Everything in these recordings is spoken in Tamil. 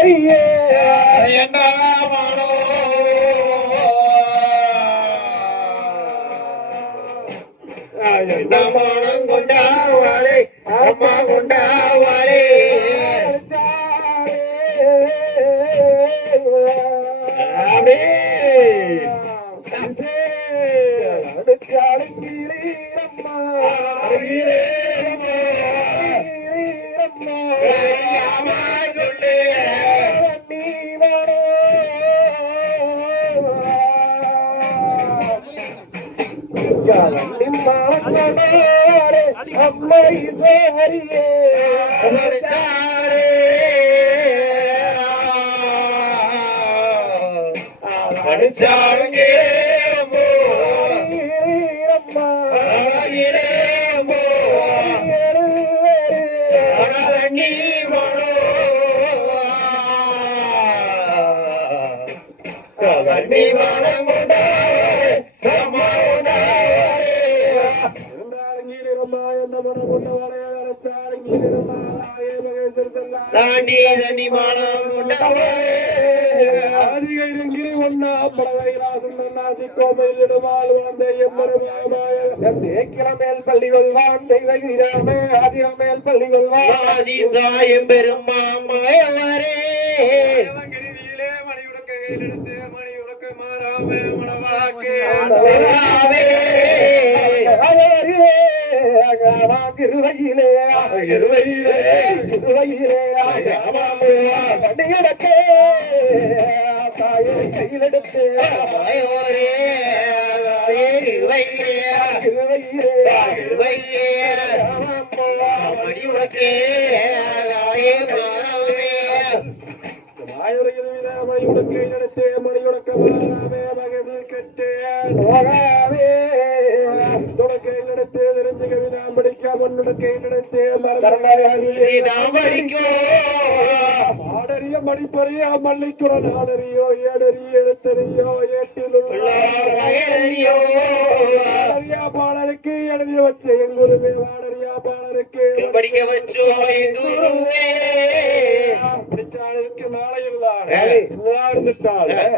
அறியே மானம் கொண்டாவாளே அம்மா கொண்டாவாளே அம்மை அறியே தாண்டி தண்ணி மானம் ஆதிகிரி ஒன்னா படவைராசி கோமையிடுவாள் வந்த எம்பெருமாள் பள்ளி கொள்வான் தெய்வகிராமே ஆதிரமேல் பள்ளி கொள்வான் ஆதி சாயம் பெருமாமாயவரே மணி உடக்க எடுத்து மணி உடக்க மாறாமே மனவாக்கே இருவையிலே இருவையிலே இருவையிலே வண்டியடக்கே தாயை கையிலெடுத்து இருவையிலே மணி உடக்கே மணியுடக்கை நடத்தே மணியுடக்க மாறாமே மகன் கெட்டேன் தொடக்கை நடத்தே தெரிஞ்சு கவிதாம் படிக்க மண்ணுடக்கை நடத்தே நாம் ஆடறிய மணிப்பறிய மல்லிக்குறன் ஆடறியோ ஏடறிய எழுத்தறியோ ஏட்டிலோ பாடலுக்கு எழுதி வச்ச எங்குருமே ஆடறியா பாடலுக்கு படிக்க வச்சோ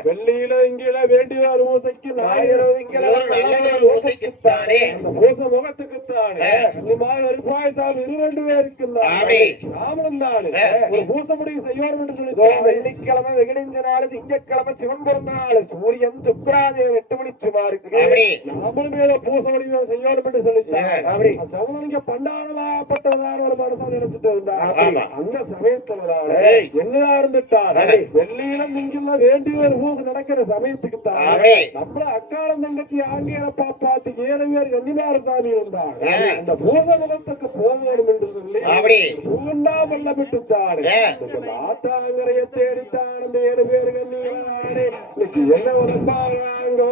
வெள்ளியில இங்கில வேண்டியார் ஊசைக்கு ஊசைக்குத்தானே ஊச முகத்துக்குத்தானே ஒரு பாயசாமி 2 பேருக்கு ராமனும் தானே ஒரு பூசமுடி செய்வார் என்று சொல்லி வெள்ளிக்கிழமை வெகுடிந்த நாள் திங்கட்கிழமை சிவன் பிறந்த நாள் சூரியன் சுக்கராதேவ 8 மணி சுமாருக்கு நாமளும் ஏதோ பூசமுடி செய்வார் என்று சொல்லிட்டாங்க சமணிங்க பண்டாரமாப்பட்டதான ஒரு மனுஷன் நினைச்சிட்டு இருந்தார் அந்த சமயத்துல என்ன இருந்துட்டார் வெள்ளியிடம் இங்குள்ள வேண்டிய ஒரு பூசை நடக்கிற சமயத்துக்கு தான் நம்மள அக்காலம் தங்கச்சி ஆங்கில பாப்பாத்து 7 பேர் கன்னிமார சாமி இருந்தார் அந்த பூச முகத்துக்கு போகணும் என்று சொல்லி பூண்டா பண்ண விட்டுத்தாரு ஆத்தாங்கரைய தேடித்தான் அந்த 7 பேர் கன்னிமாரே என்ன உடம்பாங்கோ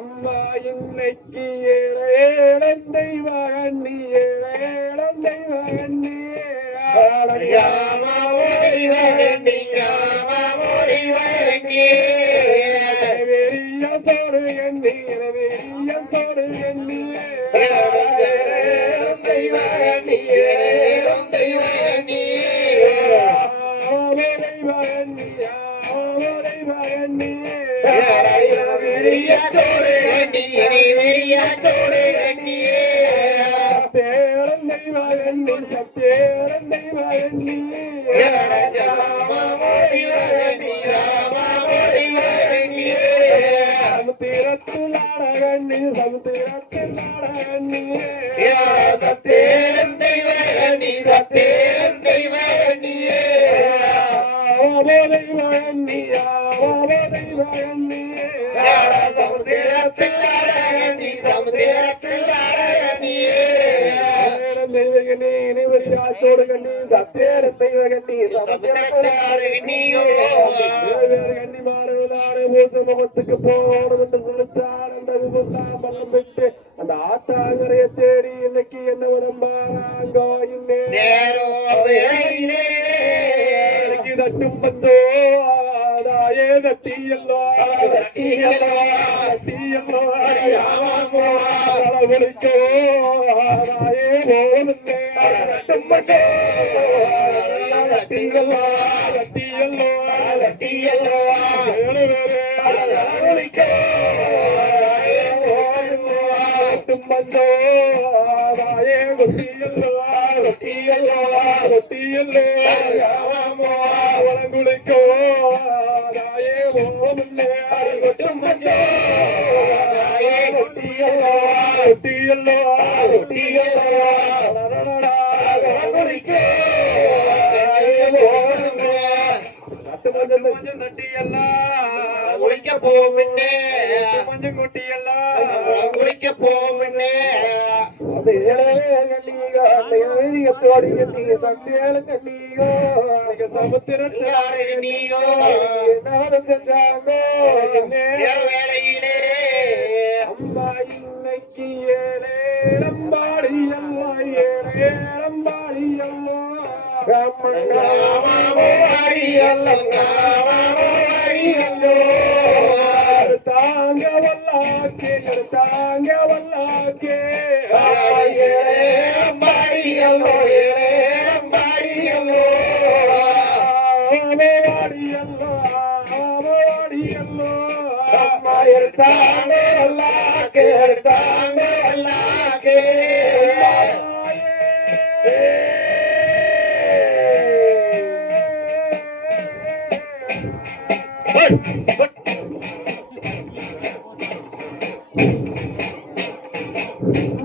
அம்மா இன்னைக்கு ஏழம் தெய்வ கண்ணி ஏழம் தெய்வ கண்ணி வெறிய சோறு எண்ணி வெறிய சோறு எண்ணி தெய்வ கண்ணி தெய்வ கண்ணி வெறிய சோறு எண்ணி வெறிய சோறு எண்ணி பேரந்தை மகண்ணி சத்தேரந்தை மகண்ணி சமுத்திரத்தில் நாடகண்ணி சமுத்திரத்தில் நாடகண்ணி சத்தேரந்தை மகண்ணி சத்தேரந்தை மகண்ணி மகண்ணி மகண்ணி சமுத்திரத்தில் நாடகண்ணி சமுத்திரத்தில் நாடகண்ணி சோடு கண்ணி சத்தேரத்தை கண்ணி கண்ணி மாறுவதாறு மூச முகத்துக்கு போகணும் என்று சொல்லித்தார் அந்த பலம் விட்டு அந்த ஆத்தாங்கரைய தேடி இன்னைக்கு என்ன உடம்பாராங்கோ தட்டும் பந்தோ ஆதாயே தட்டியல்லோ தட்டியல்லோ தட்டியல்லோ ஆதாயே போலுமே தட்டும் பந்தோ கட்டியல்லோ கட்டியல்லோ கட்டியல்லோ வேலை வேலை அருளிக்கோ மஞ்சோ வாயே கொட்டியல்லோ கட்டியல்லோ கொட்டியல்லோ வளங்குளிக்கோ தாயே ஓமுன்னே கொட்டும் மஞ்சோ கொட்டியல்லோ கொட்டியல்லோ கொட்டியல்லோ வளங்குளிக்கோ கொஞ்சம் நட்டியெல்லாம் ஒழிக்க போமின்னே கொஞ்சம் கொட்டியெல்லாம் ஒழிக்க போமின்னே அது சமுத்திரத்தாரே நீயோ செஞ்சாங்க வேளையிலே அம்மா இன்னைக்கு ஏழம்பாடி அம்மா ஏழம்பாடி அம்மா தாங்க வல்லாக்கே தாங்க வல்லாக்கே மாடியல்லோ மாடியல்லோ வாடியல்லோ வாடியல்லோ தாங்க வல்லாக்கே தாங்க வல்லாக்கே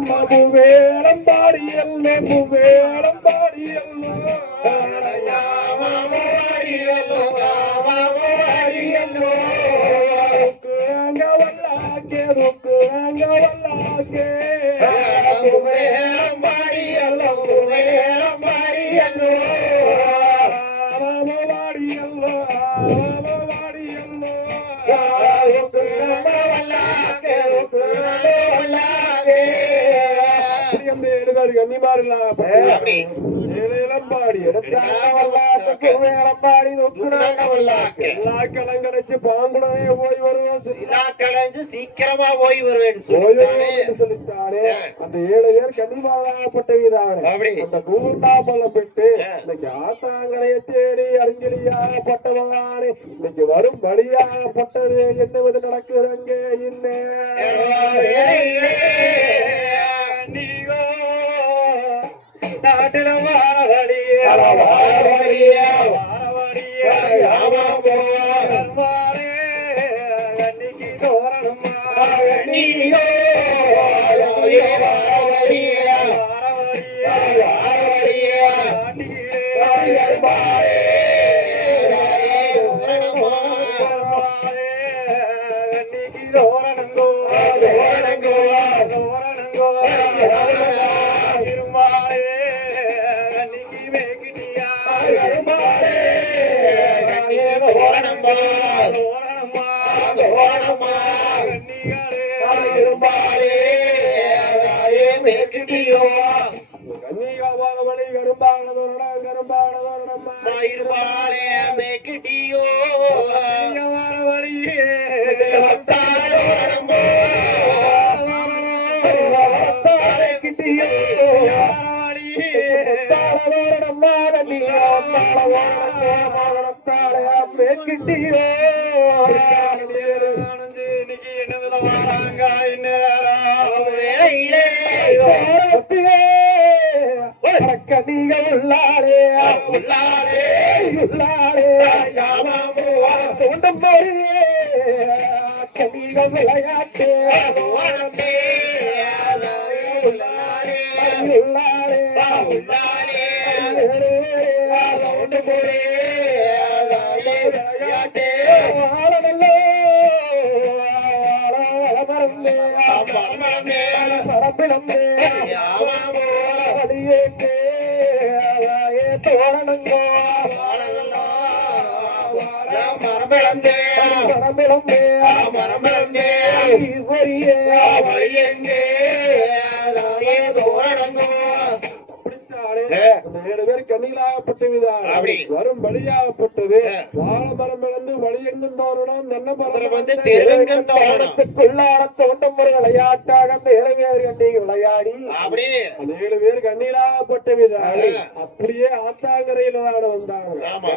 மபுவேளம் பாடியல்லே புவேளம் பாடியல்லோ அங்க வல்லாக்கே அங்க வல்லாக்கே வாடியல்லோ வாடியல்லோ கலங்கரைச்சு பாங்குடனே போய் வருவோம் சீக்கிரமா போய் வருவேன் சொல்லித்தானே அந்த 7 பேர் கன்னிமாகப்பட்டவைதானே அப்படி. அந்த கூர்ணாமலை பெற்று இன்னைக்கு ஆத்தாங்கரையை தேடி அறிஞரியாகப்பட்டவனானே இன்னைக்கு வரும் பலியாகப்பட்டது என்னவது நடக்குதுங்க நீங்கோ நாட்டில வாரவழியே அன்னைக்கு தோரணமா நீயோ கனிகள் உள்ளாரே உள்ளாரே உள்ளாரே தோண்டம் போறியே கனிகள் விளையாட்டே உள்ளாரே உள்ளாரே தோண்டம் போறியே விளையாட்டே வாழனல்லோ சரப்பிடமே வழியேக்கே தோரணங்கோ மரமிழந்தே ஈஸ்வரியே வழியெங்கே தோரணங்கோ அந்த 7 பேர் கண்ணிலாகப்பட்டதுதான் அப்படி. வரும் வழியாகப்பட்டது வாழ மரம் இழந்து வழியெங்கும் தோறணும் நன்ன மரம் வந்து தெருவெங்கும் தோறணும். தோட்டம் ஒரு விளையாட்டாக அந்த 7 பேர் கண்ணிக்கு விளையாடி அப்படி அந்த 7 பேர் கண்ணிலாகப்பட்டதுதான் அப்படியே ஆத்தாங்கரையில வந்தாங்க. ஆமா.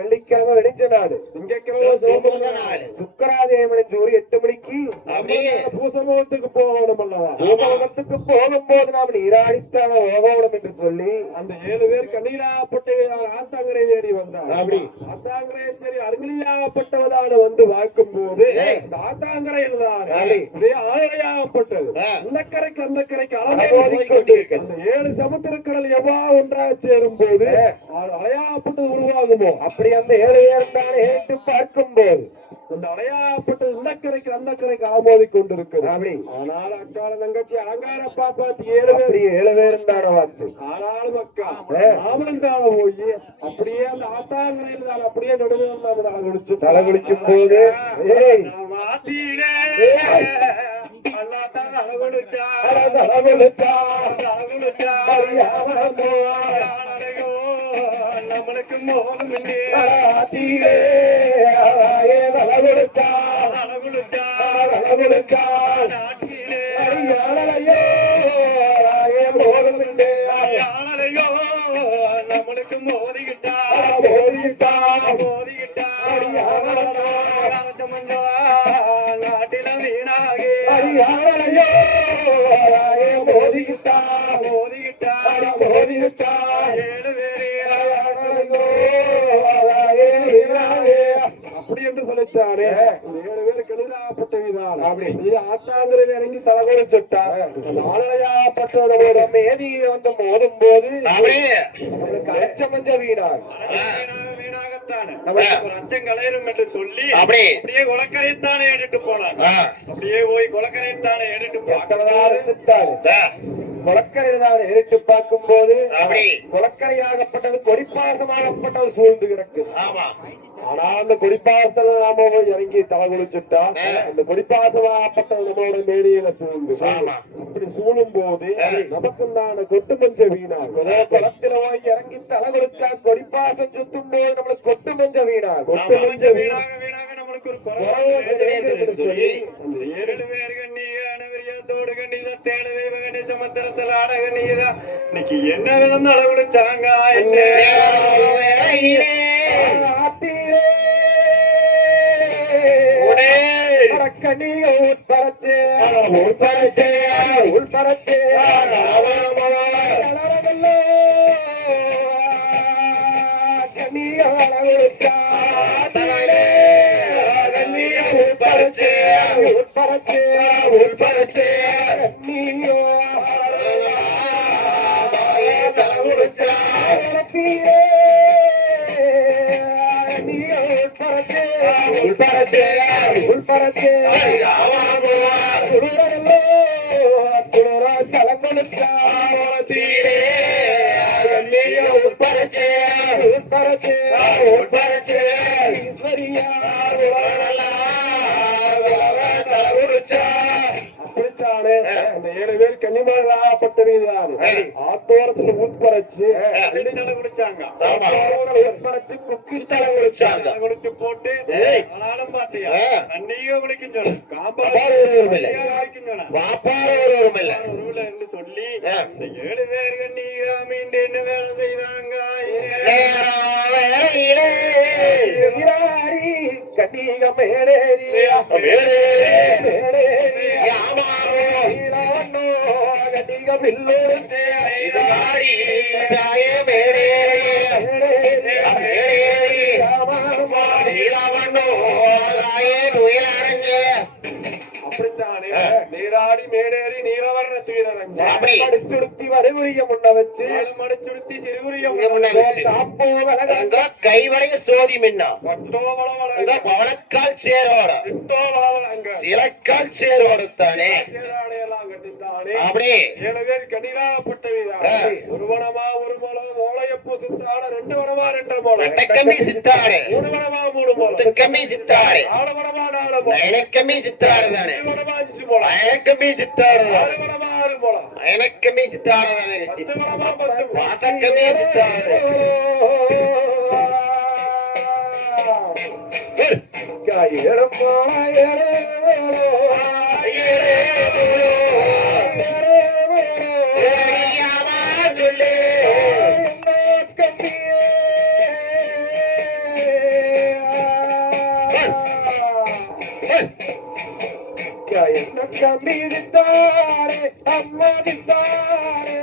வெள்ளிக்கிழமை வெடிச்ச நாடு திங்கக்கிழமை சோமன நாடு சுக்கராதேவனை ஒரு 8 மணிக்கு அப்படியே பூசமோகத்துக்கு போகணும் அல்லவா பூசமோகத்துக்கு போகும்போது நாம் நீராடித்தான ஓகோணம் என்று சொல்லி அந்த 7 பேர் கண்ணீராப்பட்டு ஆத்தாங்கரை தேடி வந்தார். அப்படி ஆத்தாங்கரை தேடி அருகிலாகப்பட்டவதான வந்து வாக்கும் போது ஆத்தாங்கரையில் தான் ஆலையாகப்பட்டது இந்த கரைக்கு அந்த கரைக்கு அளவோதி கொண்டிருக்கிறது. அந்த 7 சமுத்திரக்கடல் எவ்வளவு ஒன்றாக சேரும் போது அலையாகப்பட்டது உருவாகுமோ அப்படி அந்த 7 பேர் தான் ஏற்று பார்க்கும் போது அந்த அலையாகப்பட்டது இந்த கரைக்கு அந்த கரைக்கு ஆமோதி கொண்டிருக்கிறது. அப்படி ஆனால் அக்கால தங்கச்சி அலங்கார பாப்பாத்தி 7 பேர் வந்து ஆனாலும் அக்கா ஆமலந்தால போய் அப்படியே அந்த ஆத்தாங்கரையில் தான் அப்படியே நடுவில் தலைகுளிக்கும் போது நம்மளுக்கு மோகம் நம்மளுக்கு மோதிக்கிட்டா நாட்டில வீணாகி மோதிக்கிட்டா 7 அப்படி என்று சொல்லிட்டாரு. 7 பேர் கெடுதாப்பட்டதுதான் அப்படி ஆத்தாங்கரையில் இறங்கி தலைவரை சுட்டார். ஆலையாப்பட்டதோட மேதி வந்து மோதும் போது கரைச்சமஞ்ச வீணார் ஒரு அச்சம் கலையிடும் என்று சொல்லி அப்படியே குளக்கரைத்தானே எடுத்து போனாங்க. அப்படியே போய் குளக்கரைத்தானே எடுத்து குளக்கரைதான் ஏறிட்டு பார்க்கும் போது குளக்கரையாகப்பட்டது கொடிப்பாசமாகப்பட்டது சூழ்ந்து கிடக்கு. ஆனா அந்த கொடிப்பாசல நாம இறங்கி தலை குளிச்சுட்டா அந்த கொடிப்பாசமாகப்பட்டது நம்மளோட மேடியில சூழ்ந்து அப்படி சூழும் போது நமக்கு தான் கொட்டு மஞ்ச வீணா குளத்துல போய் இறங்கி தலை குளிச்சா கொடிப்பாசம் சுத்தும் போது நம்மளுக்கு கொட்டு மஞ்ச வீணா கொட்டு மஞ்ச வீணாக நம்மளுக்கு ஒரு குறவு சொல்லி 7 பேர் கண்ணியோடு கண்ணித தேடவே கணி சமத்திரத்தில் ஆட கண்ணிதா இன்னைக்கு என்ன விதம் அளவுச்சாங்க கண்ணிய உட்பரச்சே கண்ணிய உட்பரச்சே கண்ணியோ அந்த 7 பேர் கன்னிமாராப்பட்டது ஆத்தோரத்துல உட்பரச்சு குடிச்சாங்க குக்கி தலை குடிச்சாங்க குடிச்சு போட்டு ஆனாலும் பாத்தியா அன்னையோ குடிக்கும் சொன்ன காப்பாறு என்று சொல்லி இந்த 7 பேர் கண்ணியா மீண்டும் என்ன வேலை செய்வாங்க கண்ணிக மேடேரி கண்ணிக பில்லோடு நீராடி மேடேறி நீலவர்ண சீரரஞ்சுடுத்தி வரைகுரிய முன்ன வச்சு மடிச்சுடுத்தி சிறுகுரிய முன்ன வச்சு கைவளைய சோதி மின்னா வணக்கால் சேரோட சிலக்கால் சேரோடுத்தானே அப்படியே 7 பேர் கடினாப்பட்டவிதான் ஒரு வனமா ஒரு மலம் ஓலைய பூசுத்தான 2 வனமா 2 மூலம் நட்டக்கம்பி சித்தாடு மூடுமடமா மூணு மூலம் முத்துக்கம்பி சித்தாடு ஆடுமடமா நாலு மூலம் அயனக்கம்பி சித்தாடு தானே மடமா அஞ்சு மூலம் அயனக்கம்பி சித்தாடு ஆறு மடமா ஆறு மூலம் அயனக்கம்பி சித்தாடு தானே பத்து மடமா பத்து மூலம் வாசக்கம்பி சித்தாடு ஏழு போல என்ன கம்பி வித்தாரே அம்மா வித்தாரே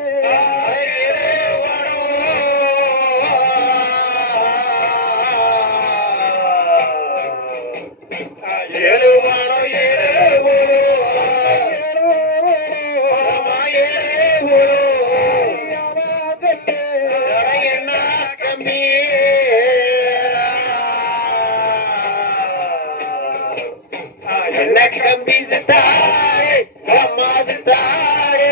கம்பி சித்தாரே அம்மா சித்தாரே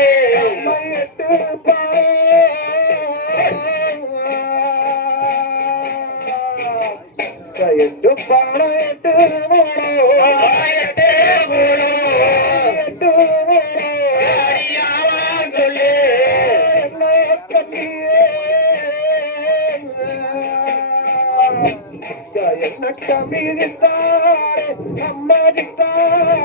எட்டு பாடம் எட்டு என்ன கம்மி வித்தாரே அம்மா வித்தாரே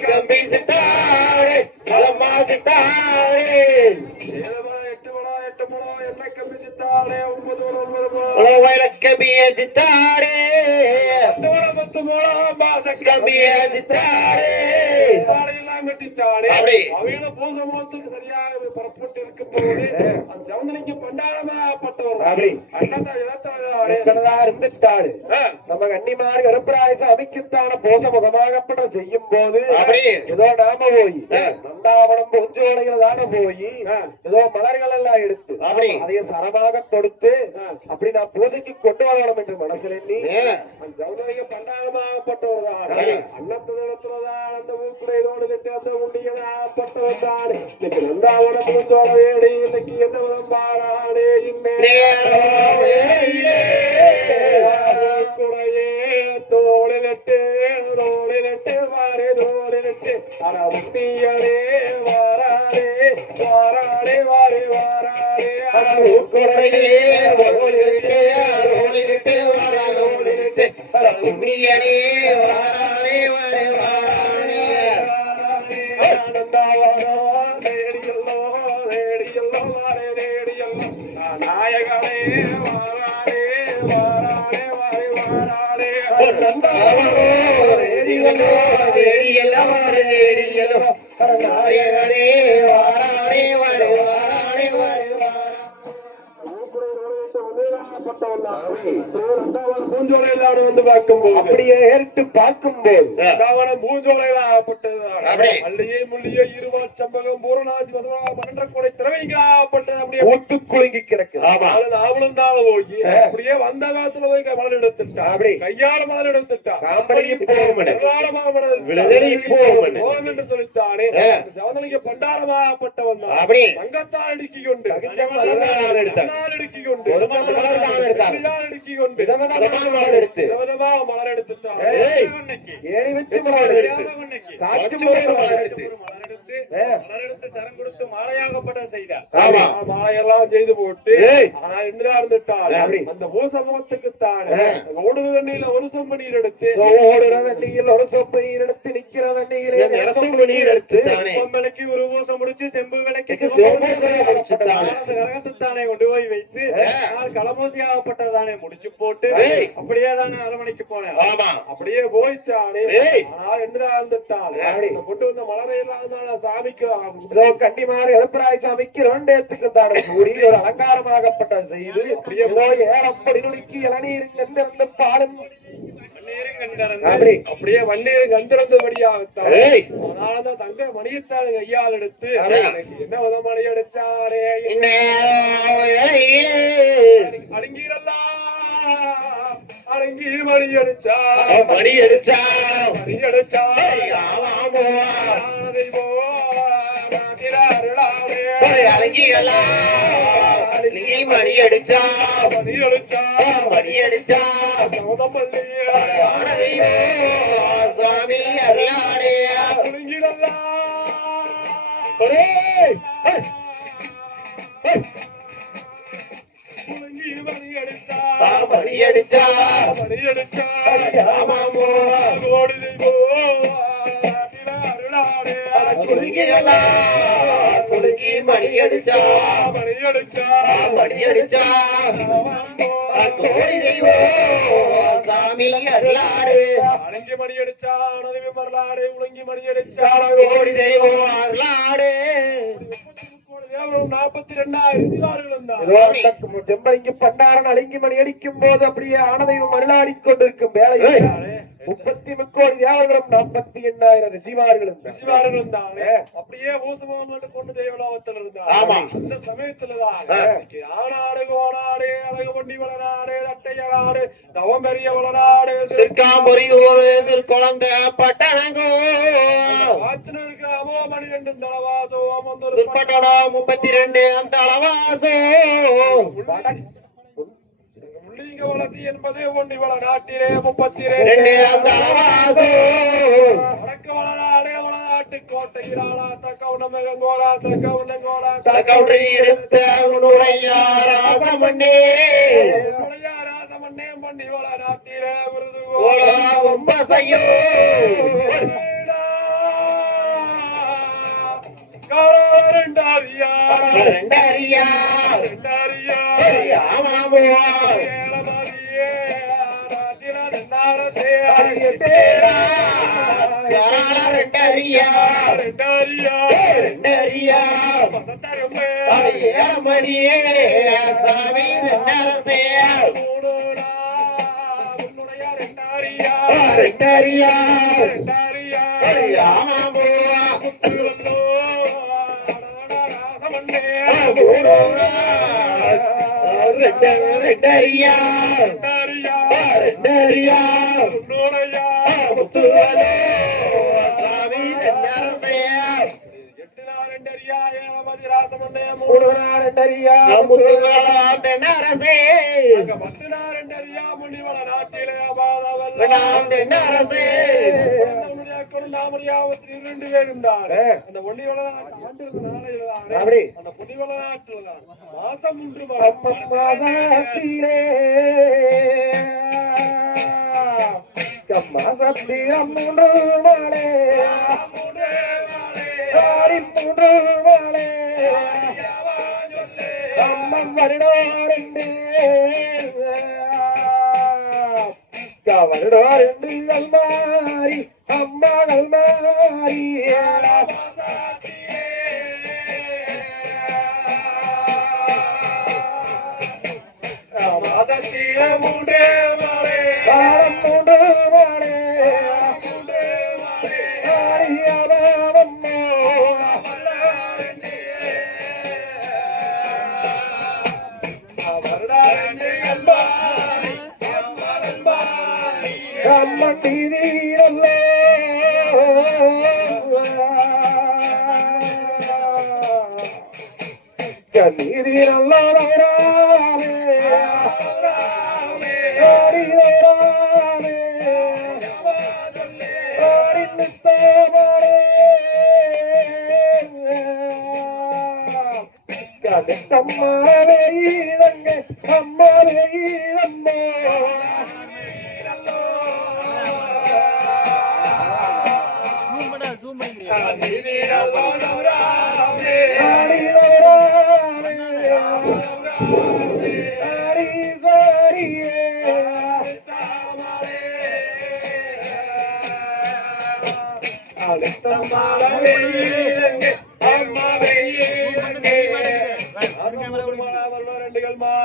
கம்பி சித்தாரே அம்மா சித்தாரே கம்பிய சித்தாரே கம்பிய சித்தாரே சரியாக புறப்பட்டு இருக்கும் போது அந்த சவுந்தனைக்கு பண்டாரமாப்பட்டவர் இருந்துட்டாரு நம்ம கண்ணிமாறு கருப்பராயசம் அமைக்கத்தான போச முகமாகப்பட செய்யும் போது ஏதோ நாம போய் நந்தாவனம் பூஞ்சோலைகள் தானே போய் ஏதோ மலர்கள் எல்லாம் எடுத்து அதைய சரமாக தொடுத்து அப்படி நான் பூஜைக்கு கொண்டு வரணும் என்று மனசில் எண்ணி அந்த சவுந்தனைக்கு பண்டாரமாகப்பட்டவர் தான் அன்னத்துதான் அந்த ஊக்குல இதோடு சேர்ந்த உண்டியதாகப்பட்டவர் தான் இன்னைக்கு நந்தாவனம் பூஞ்சோலை வேடி இன்னைக்கு எந்த விதம் பாராடே தோளிலட்டு வாரே தோளிலட்டு ஆனா முட்டியலே வாராடே வாராடே வாரே வாராடே நாயகமே வாராடே வாராடே வாரே வாராடே பூஞ்சோலையிலான வந்து பார்க்கும்போது அப்படியே ஏறிட்டு பார்க்கும்போது பூஞ்சோலையிலாகப்பட்டதுதான் அல்லையே முள்ளியே இருவா சம்பகம் பூரணாதி மன்ற கொடை திறமைங்கப்பட்டது அப்படியே ஒட்டு குலுங்கி கிடக்கு அவளும் தான் போய் அப்படியே வந்த காலத்துல போய் மலர் எடுத்துட்டா அப்படி கையால மலர் எடுத்துட்டா என்று சொல்லித்தானே சவந்தனைக்கு பண்டாரமாகப்பட்டவன் அப்படி தங்கத்தால் அடுக்கி கொண்டு அடுக்கி கொண்டு அடுக்கி கொண்டு மலர் எடுத்து மலர் எடுத்துட்டான் ஏறி வச்சு மலர் எடுத்து சாட்சி மலர் எடுத்து சரம் கொடுத்து மாலையாகப்பட்ட செய்தார் மாலையெல்லாம் செய்து போட்டு ஆனா என்ன இருந்துட்டால் அந்த பூசமத்துக்கு தானே ஓடுற தண்ணியில ஒரு சொம்பு நீர் எடுத்து ஓடுற தண்ணியில் ஒரு சொம்பு நீர் எடுத்து நிக்கிற தண்ணியில சொம்பு நீர் எடுத்து விலைக்கு ஒரு பூசம் முடிச்சு செம்பு விலைக்கு தானே கொண்டு போய் வைத்து களமூசியாகப்பட்டதானே முடிச்சு போட்டு அப்படியே தானே அரமனைக்கு போனேன் அப்படியே போயிச்சானே ஆனால் என்று இருந்துட்டால் கொண்டு வந்த மலரையெல்லாம் சாமிக்கு ஏதோ கன்னிமாறு எதப்பராய் சாமிக்கு ரெண்டேத்துக்கு தானே கூடி ஒரு அலங்காரமாகப்பட்ட செய்து ஏழப்படி நுணுக்கி இளநீர் சென்றிருந்து பாலும் அப்படி அப்படியே வண்டியில் கந்திருந்தபடியாகத்தான் ஏய். அதனாலதான் தங்க மணியத்தாள் கையால் எடுத்து என்ன வித மணி அடிச்சாரே அடங்கிரல்லா அடங்கி மணி அடிச்சா மணி அடிச்சா மணி அடிச்சா அழகிகளா நீ மணி அடிச்சா மணி அடிச்சா மணி அடிச்சா சோதப்பள்ளி சுவாமி அருளாடே அடங்கிரல்லா மணி அடிச்சா மணி அடிச்சா மணி அடிச்சா குலுங்கிகளா குலுங்கி மணி அடிச்சா மணி அடிச்சா மணி அடிச்சா கோடி தெய்வம் சாமி அருளாடே அடங்கி மணி அடிச்சா நதிவி மரலாடு உலங்கி மணி அடிச்சா கோடி தெய்வம் அருளாடே 42,000 செம்பளிங்கு பண்டாரன் அலிங்கி மணி அடிக்கும் போது அப்படியே ஆனதையும் மருளாடி கொண்டிருக்கும் வேலையில் 30 கோடி தேவர்களும் 48,000 ரிஷிமார்களும் தானே அப்படியே ஊசமோன்னு கொண்டு தேவலோகத்தில் இருந்தார். ஆமா. அந்த சமயத்துலதான் ஆனாடு கோனாடு அழகு பொண்டி வளநாடு அட்டையநாடு தவம் பெரிய வளநாடு சிற்காம்பொறி குழந்தை பட்டணங்கோ கிராமோ 12 தளவாசோ பட்டணம் 32 அந்த அளவாசோ உள்ளீங்க வளசி என்பது ஒண்டி வள நாட்டிலே 32 அந்த அளவாசோ வடக்கு வளநாடு வளநாட்டு கோட்டையிலான தக்கவுனமெங்கோலா தக்கவுனங்கோலா கவுண்டரி எடுத்த ராசமண்ணே ராசமண்ணே பொண்டி வள நாட்டிலே விருது ரொம்ப செய்யோ ரெண்டாரியா ரெண்டரியா ரெண்டாரியா ஆமாமோ ரெண்டரியா ரெண்டரியா ஏழமணியே சாமி ரெண்டரசையா ரெண்டரியா ஆமாமோ ரெண்டரியா ரெண்டரியா முத்துவலே சாமி ரெண்டரசையா மாசத்திரம் 3 மாலே மூன்று மாலே அம்மம் வருடோரெண்டு வருடோரெண்டு அல்மாரி அம்மா அல்மாரி மாதத்தில 3 மாலே 3 மாலே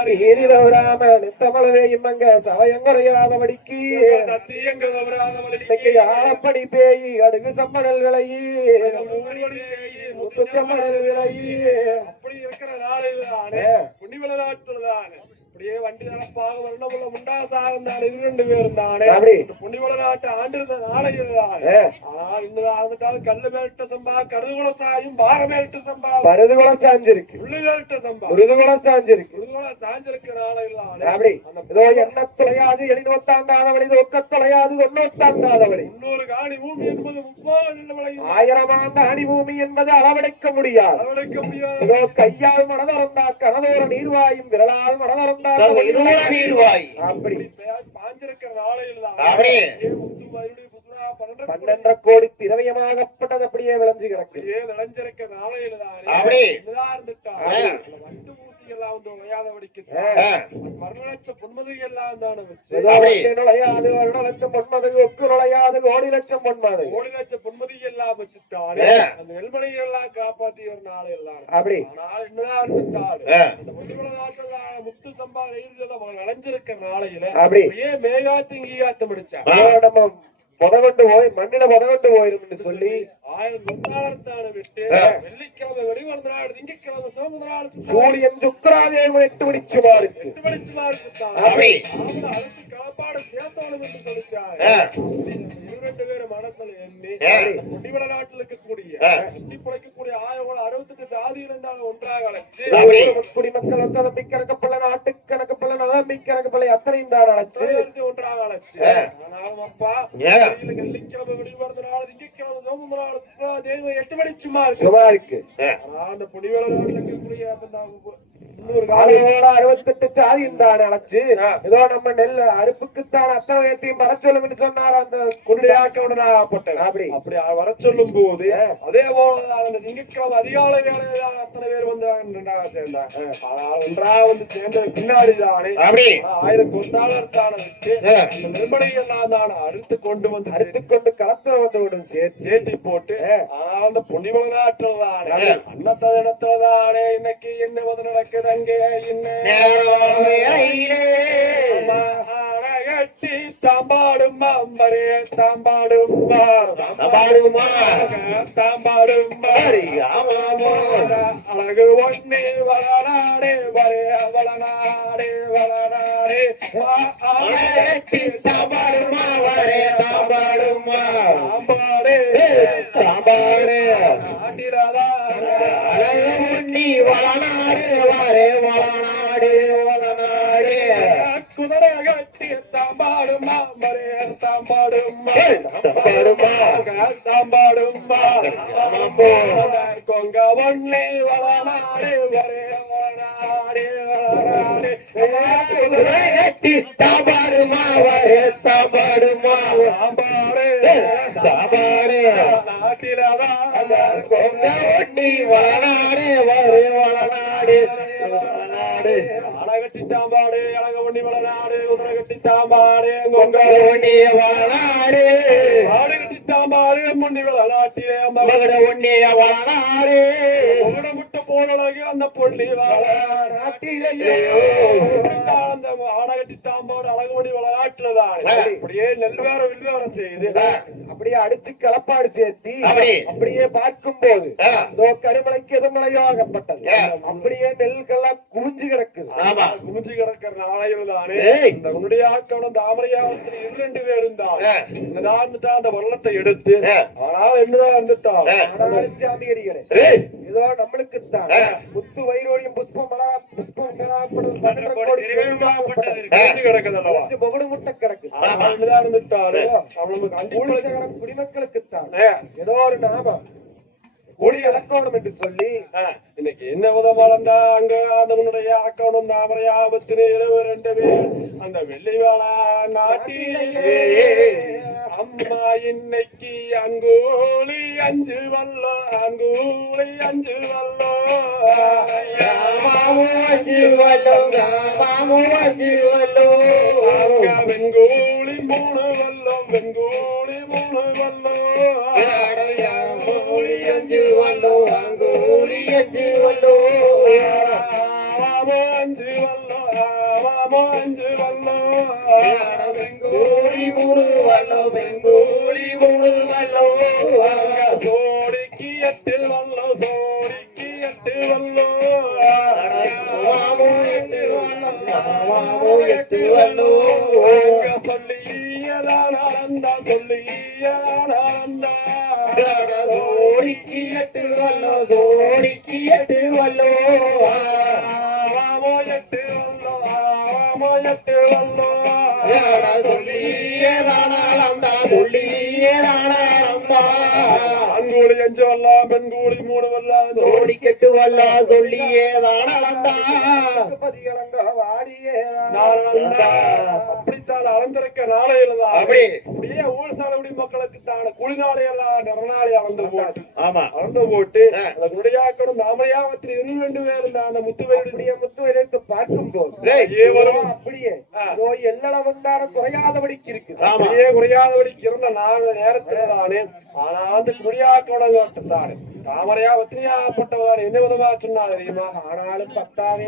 நீதி தவறாம நித்தமளவே இம்மங்க சவயங்குறையாதபடிக்கு இன்னைக்கு ஆளப்படி பேயி அடுகு சம்மணல் விலையி முத்து சம்மணல் விலையி அப்படி இருக்கிற நாளில் தானே புண்ணிவள நாட்டில் தானே அப்படியே வண்டி நடப்பாக வருணமுள்ள முண்டாசாகம் தான் இது 2 பேரும் தானே புண்ணிவள நாட்டு ஆண்டிருந்த நாளையில் தானே ஆனால் இன்னும் ஆகுதாலும் கல்லு மேலிட்ட சம்பா கருதுகுளம் சாயும் பாரமேலிட்ட சம்பா பருதுகுளம் சாஞ்சிருக்கு உள்ளு மேலிட்ட சம்பா உருதுகுளம் சாஞ்சிருக்கு உருதுகுளம் சாஞ்சிருக்கிற நாளையில் தானே அப்படி இதோ எண்ண தொலையாது எளிநோத்தாண்டாதவழி ஒக்க தொலையாது தொண்ணூத்தாண்டாதவழி 300 காணி பூமி என்பது 30 விளையும் 1000 ஆண்டு அடி பூமி என்பது அளவடைக்க முடியாது அளவடைக்க முடியாது இதோ கையால் மனதறந்தா கனதோர நீர்வாயும் விரலால் மனதறந்தா நீர்வாய் அப்படி பாஞ்சிருக்கிற நாளையில் அப்படியே தான் 12 கோடி திரவியமாகப்பட்டது அப்படியே விளைஞ்சு கிடக்கு விளைஞ்சிருக்கிற நாளையில் அப்படி. தான் இருந்துட்டா வண்டு ஊசி எல்லாம் வந்து விளையாதபடிக்கு மறுலட்ச பொன்மது எல்லாம் தானே வச்சு நுழையாது வருட லட்சம் பொன்மது ஒக்கு நுழையாது கோடி லட்சம் பொன்மது கோடி லட்ச பொன்மதி எல்லாம் வச்சுட்டாரு அந்த நெல்மணியை எல்லாம் காப்பாத்தி ஒரு நாள் எல்லாம் அப்படி ஆனால் என்னதான் இருந்துட்டாரு அந்த முத்துகுல நாட்டுல முத்து சம்பா விளைஞ்சிருக்கிற நாளையில அப்படி ஏன் மேகாத்தி இங்கேயாத்த முடிச்சா நம்ம புதகொண்டு போய் மண்ணில புதகொண்டு போயிரும் சொல்லி 1000 பொன்னாளத்தான விட்டு வெள்ளிக்கிழமை வெடிவந்த நாள் திங்கக்கிழமை சோமந்த நாள் சூரியன் சுக்கராதேவன் 8 மணிச்சுமாறு 8 மணிச்சுமாறு அடுத்து காப்பாடு சேர்த்தவனும் என்று சொல்லிச்சாரு 2 பேரும் மனசுல எண்ணி முடிவள நாட்டில் இருக்கக்கூடிய பிழைக்கக்கூடிய 68 ஜாதி இருந்தாலும் ஒன்றாக அழைச்சு குடிமக்கள் வந்து நம்பிக்கணக்கப்பள்ள நாட்டுக்கணக்கப்பள்ள நலம்பிக்கணக்கப்பள்ள அத்தனையும் தான் அழைச்சு ஒன்றாக அழைச்சு ஆனாலும் அப்பா வெள்ளிக்கிழமை வெடிவந்த நாள் திங்கக்கிழமை சோமந்த நாள் 8 மணி சும்மா இருக்கு அந்த முடிவள நாட்டில் இருக்கக்கூடிய 68 ஜாதியும் தான் அழைச்சு ஏதோ நம்ம நெல் அறுப்புக்குத்தான் அத்தனையத்தையும் வர சொல்லும் என்று சொன்னார் அந்த குடியாக்கப்பட்டது அப்படி அப்படி வர சொல்லும் போது அதே போலதான் அந்த திங்கட்கிழமை அதிகாலை வேலையில்தான் அத்தனை பேர் வந்து சேர்ந்தாங்க ஒன்றாக வந்து சேர்ந்த பின்னாடிதானே அப்படி 1000 தொண்டாளர் தானே வச்சு அந்த நெல்மணி எல்லாம் தானே அறுத்து கொண்டு களத்துல வந்து சேர்த்தி போட்டு அந்த பொன்னிமலை நாட்டில் தானே அன்னத்த இடத்துல தானே இன்னைக்கு என்ன வந்து நடக்குது அங்கே கட்டி தாம்பாடும் மாம்பரே தாம்பாடும் அழகு ஒண்ணு வளநாடே வரே வளநாடே வளநாடே தாம்பாடுமா வரே தாம்பாடுமா தாம்பாடே தாம்பாடே ஆட்டிராதா நீ வளநாடு வரே வளநாடு வளநாடு குதிரை கட்டி தாம்பாடுமா வரே தாம்பாடுமா தாம்பாடுமா கொங்க ஒண்ணு வளநாடு வரே வளநாடு வளநாடு குதிரை கட்டி தாம்பாடுமா வரே தாம்பாடுமா தாம்பாடு தாம்பாடு நாட்டிலதா கொங்க ஒண்ணி வளநாடு வரே வளநாடு வளநாடு அழகட்டி தாம்பாடு அழக ஒண்ணி வளநாடு குதிரை கட்டி தாம்பாடு கொங்க ஒண்ணி வளநாடு ஆடு கட்டி தாம்பாடு முன்னி வளநாட்டிலே மகட ஒண்ணி வளநாடு உங்களோட முட்டை போனழகு அந்த பொண்ணி நாட்டிலேயே அந்த ஆடகட்டி தாம்பாடு அழகுமணி வளநாட்டுலதான் அப்படியே நெல் வேற வில் வேற செய்து அப்படியே அடிச்சு களப்பாடு சேர்த்தி அப்படி. அப்படியே பார்க்கும் போது கருமலைக்கு எதுமலையோ ஆகப்பட்டது அப்படியே நெல்கெல்லாம் குவிஞ்சு கிடக்குது ஆமா குமிஞ்சு கிடக்கிற நாளையில் தானே ஏய். இந்த உன்னுடைய ஆக்கவனும் தாமரையாவத்தில் 2 பேர் இருந்தான் என்னதான் அந்த வெள்ளத்தை எடுத்து ஆனால் என்னதான் இருந்துட்டான் சாமியடிகளே ஏய். ஏதோ நம்மளுக்குத்தான் முத்து வைரோடியும் புஷ்பம் புஷ்பம் பகுடு முட்டை கிடக்கு என்னதான் இருந்துட்டாரு அவனுக்கு அஞ்சு குடிமக்களுக்குத்தான் ஏதோ ஒரு நாமம் ஒளி இலக்கோணம் என்று சொல்லி இன்னைக்கு என்ன விதமானந்தா அங்க அதனுடைய ஆக்கணும் தாமரை ஆபத்தினு 2 பேர் அந்த வெள்ளி வேளா நாட்டிலே அம்மா இன்னைக்கு அங்கூலி 5 வல்லோ அங்கூலி 5 வல்லோ வெங்கூலி 3 வல்லோ வெங்கூலி 3 வல்லோ அஞ்சு வல்லோ 5 வல்லோ ஜோடிக்கு 8 வல்லோ ஜோடிக்கு 8 வல்லோ ஆவாமோ 8 வல்லோ ஆவாமோ 8 வல்லோ சொல்லியே தானாளந்தா சொல்லியே தானாளந்தா ஆண்கூலி 5 வல்லா பெண்கூலி 3 வல்லா ஜோடி 8 வல்லா சொல்லியே தானாளந்தா பதிகளங்க வாடியே அப்படித்தான் அளந்திருக்க நாளையில்தான் அப்படி அப்படியே ஊர் சாலகுடி மக்களுக்கு தான குளிநாளை எல்லாம் நிறநாளை அளந்து போட்டு ஆமா அளந்து போட்டு அந்த குடியாக்கணும் நாமரையாவத்தில் 2 பேர் இருந்தா அந்த முத்துவேலுடைய முத்துவெடுத்து பார்க்கும் போது வரும் அப்படியே நோய் எல்லளவுந்தான குறையாதபடிக்கு இருக்கு அப்படியே குறையாதபடிக்கு இருந்த நேரத்தில் தானே ஆனா அந்த குடியாக்கணும் தானே தாமரையா ஒத்திரியாப்பட்டவதான் என்ன விதமா சொன்னா தெரியுமா ஆனாலும் பத்தாவே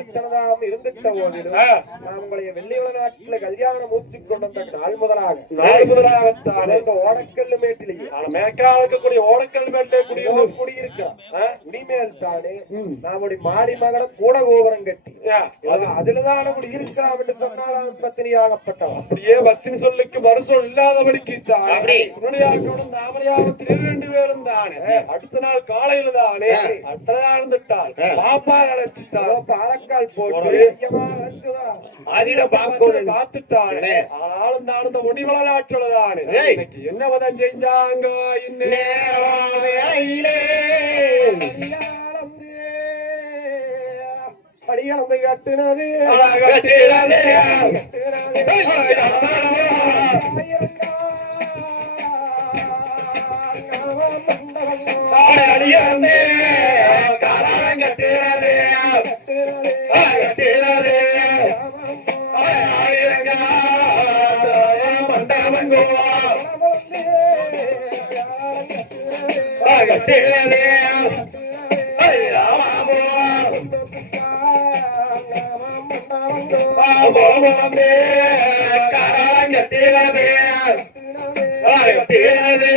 எத்தனைதாம் இருந்துட்ட போதிலும் நான் உங்களுடைய வெள்ளி நாட்டில கல்யாணம் மூச்சுக் கொண்ட நாள் முதலாகத்தானே இந்த ஓடக்கல் மேட்டிலேயே மேற்கால இருக்கக்கூடிய ஓடக்கல் மேட்டே குடியிருக்க குடிமேல் தானே நம்முடைய மாடி மகன கூட கோபுரம் கட்டி அதுலதான் அப்படி இருக்கலாம் என்று சொன்னால் பத்தினியாகப்பட்டவன் அப்படியே பத்தினி சொல்லுக்கு வருஷம் இல்லாதபடிக்கு தாமரையாவத்தில் 2 பேரும் தானே அடுத்த நாள் காலையில தானே அத்தனை இருந்துட்டாள் பாப்பா அழைச்சிட்டாள் பாலக்கால் போட்டு அதில பார்த்துட்டாள் ஆனாலும் நான் இந்த முடிவள நாட்டுலதானே இன்னைக்கு என்ன வதம் செஞ்சாங்க படியளந்து கட்டுனது அடியாந்தே காரணம் கட்டுறது கட்டுறது மண்டபங்கோ கட்டுறது காரணம் கட்டுறது கட்டுறது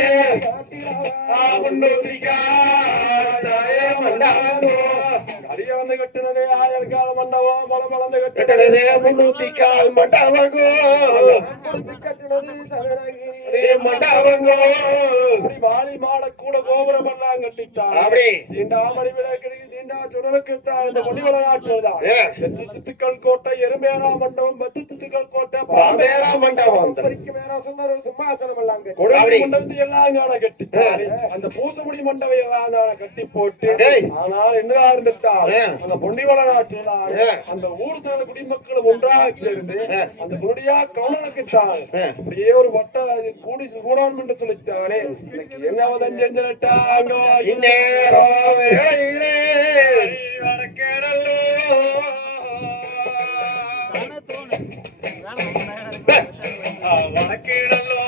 அடிய வந்து கட்டுனதே ஆயிரக்கால மண்டபம் பலம் வளர்ந்து கட்டுனதே 300 கால் மண்டபங்கோ மண்டபங்கோ வாலி மாட கூட கோபுரம் எல்லாம் கட்டிட்டான் அப்படி தீண்டாமணி விளக்கு தீண்டா சுடலுக்கு இந்த கொடிவள நாட்டுதான் சித்துக்கள் கோட்டை எருமேரா மண்டபம் பத்து சித்துக்கள் கோட்டை பாம்பேரா மண்டபம் சிம்மாசனம் எல்லாம் மண்டபத்தை எல்லாம் கட்டிட்டாரு அந்த பூசமுடி மண்டபம் எல்லாம் கட்டி போட்டு ஆனால் என்னதான் இருந்துட்டால் அந்த பொன்னிவள நாட்டில் அந்த ஊர் சேர்ந்த குடிமக்கள் ஒன்றாக சேர்ந்து அந்த குடியா கவனக்குத்தான் அப்படியே ஒரு வட்ட கூடி கூடான் என்று சொல்லித்தானே என்ன வதம் செஞ்சிட்டாங்க இந்நேரம் வடக்கேடல்லோ வடக்கேடல்லோ